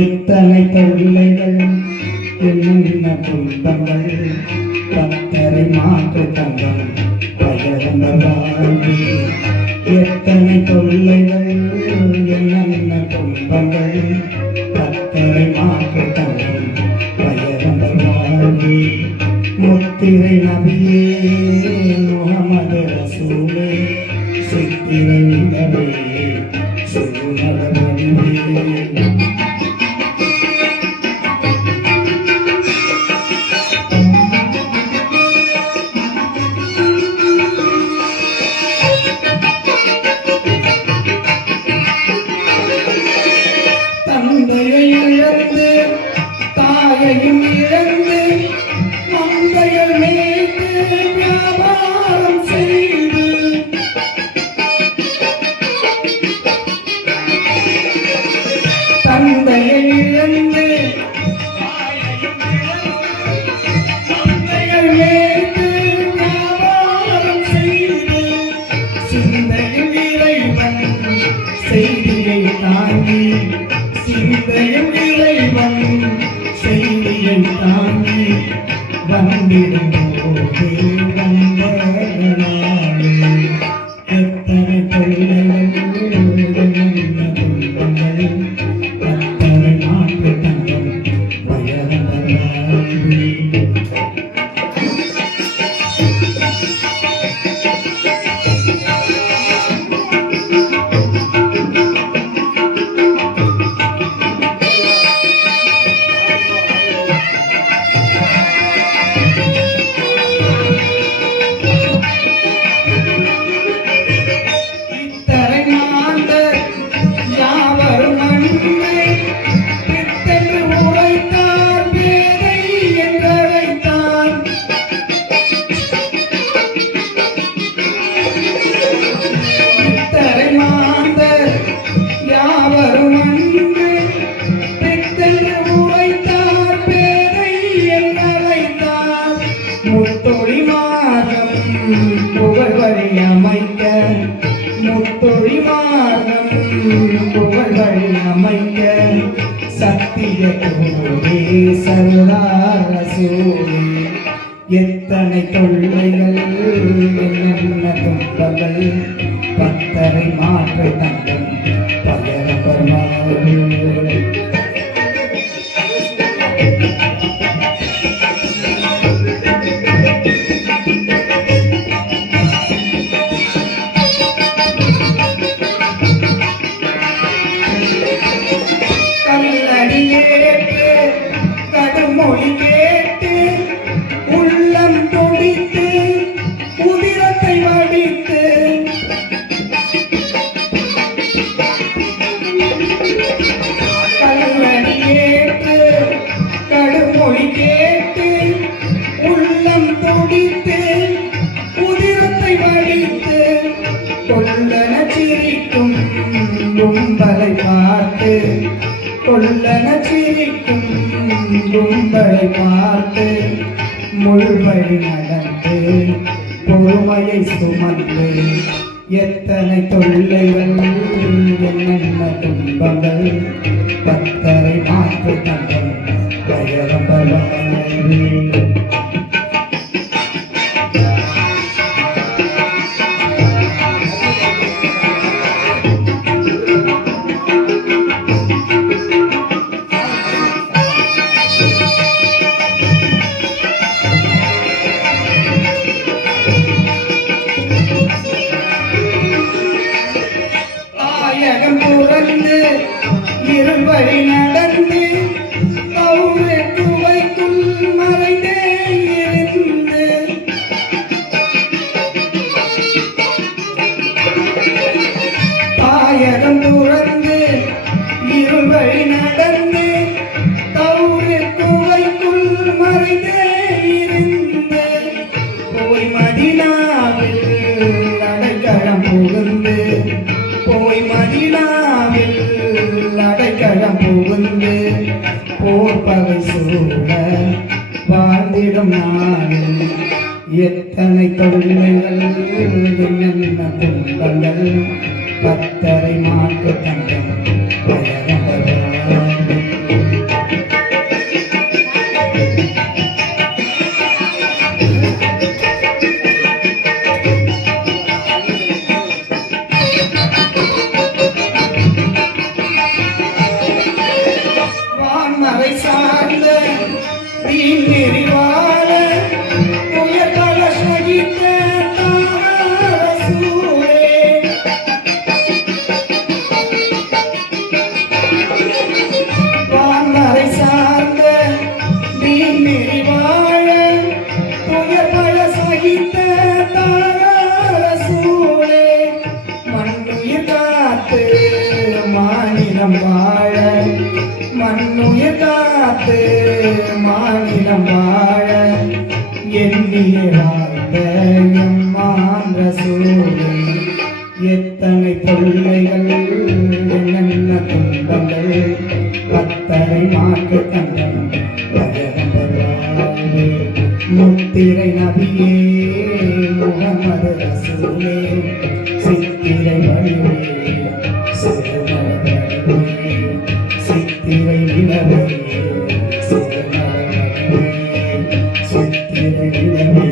எத்தனை தொல்லைகள் என்னென்ன துன்பங்கள் பத்தரை மாற்று தங்கம் பயந்தவாழ்வு. எத்தனை தொல்லைகள் என்னென்ன துன்பங்கள் பத்தரை மாற்று தங்கம் பயந்தவாழ்வு. முத்திரை நபியே முகமது ரசூலே சித்திரை நிலவே சுகுணவடிவே. தந்தையை இழந்து தாயையும் இழந்து மந்தைகள் மேய்த்து வியாபாரம் செய்து தந்தையை இழந்து தாயையும் இழந்து மந்தைகள் மேய்த்து வியாபாரம் செய்து சிந்தையில் இறைவன் செய்தியை தாங்கி சிந்தையும் இறைவன் செய்தியை தாங்கி வந்திடும் போது வந்தவர்களாலே எத்தனை தொல்லைகள் துன்பங்கள் பத்தரை நாட்டு தங்கம் பயந்தவர்களாலே. புகழ்வழி அமைக்க முத்தொழி மார்க்கம் புகழ்வழி அமைக்க சத்திய தோழே சர்தார் ரசூலே. எத்தனை தொல்லைகள் என்னென்ன துன்பங்கள் பத்தரை மாற்று தங்கம் பகரப்பர்வாள். கடுமொழி கேட்டு உள்ளம் துடித்து உதிரத்தை வடித்து கல்லடி ஏற்று கடுமொழி கேட்டு உள்ளம் துடித்து உதிரத்தை வடித்து கொல்லன சிரிக்கும் கும்பலை பார்த்து கொல்லன சிரிக்கும் கும்பலை பார்த்து முள்வழி நடந்து பொறுமையை சுமந்து எத்தனை தொல்லைகள் என்னென்ன துன்பங்கள் பத்தரை மாற்று தங்கம் பயரம்பலாவே. புறந்து இருவழி நடந்து கௌர குவைக்குள் மறைந்தே இருந்து தாயகம் புறந்து இருவழி நடந்து கௌர குவைக்குள் மறைந்தே இருந்து போய் மதினாவில் அடைக்கலம் புகுந்து போய் மதினாவில் அடைக்கலம் புகுந்து போர் பகை சூழ வாழ்ந்திடும் நாளில் எத்தனை தொல்லைகள் என்னென்ன துன்பங்கள் கத்தரை மாட்டு தங்கம் வான்மறை சார்ந்த வீண் நெறிவாழ உயர்பல சகித்த தாரசூரே வான்மறை சார்ந்த வீண் நெறிவாழ உயர்பல சகித்த தாரசூரே மண்ணுயிர் காத்து மாநிலம் வாழ மண்ணுயிர் காத்து மாநிலம் வாழ எண்ணிய வாழ்ந்த எம்மாந்த சூழல் எத்தனை தொல்லைகள் என்னென்ன துன்பங்கள் கத்தரை மாட்டு தங்கம் பகவராவே முத்திரை நபியே முகமது ரசூலே சித்திரை வழிவே சித்திரை நிலவே சித்திரை நிலவே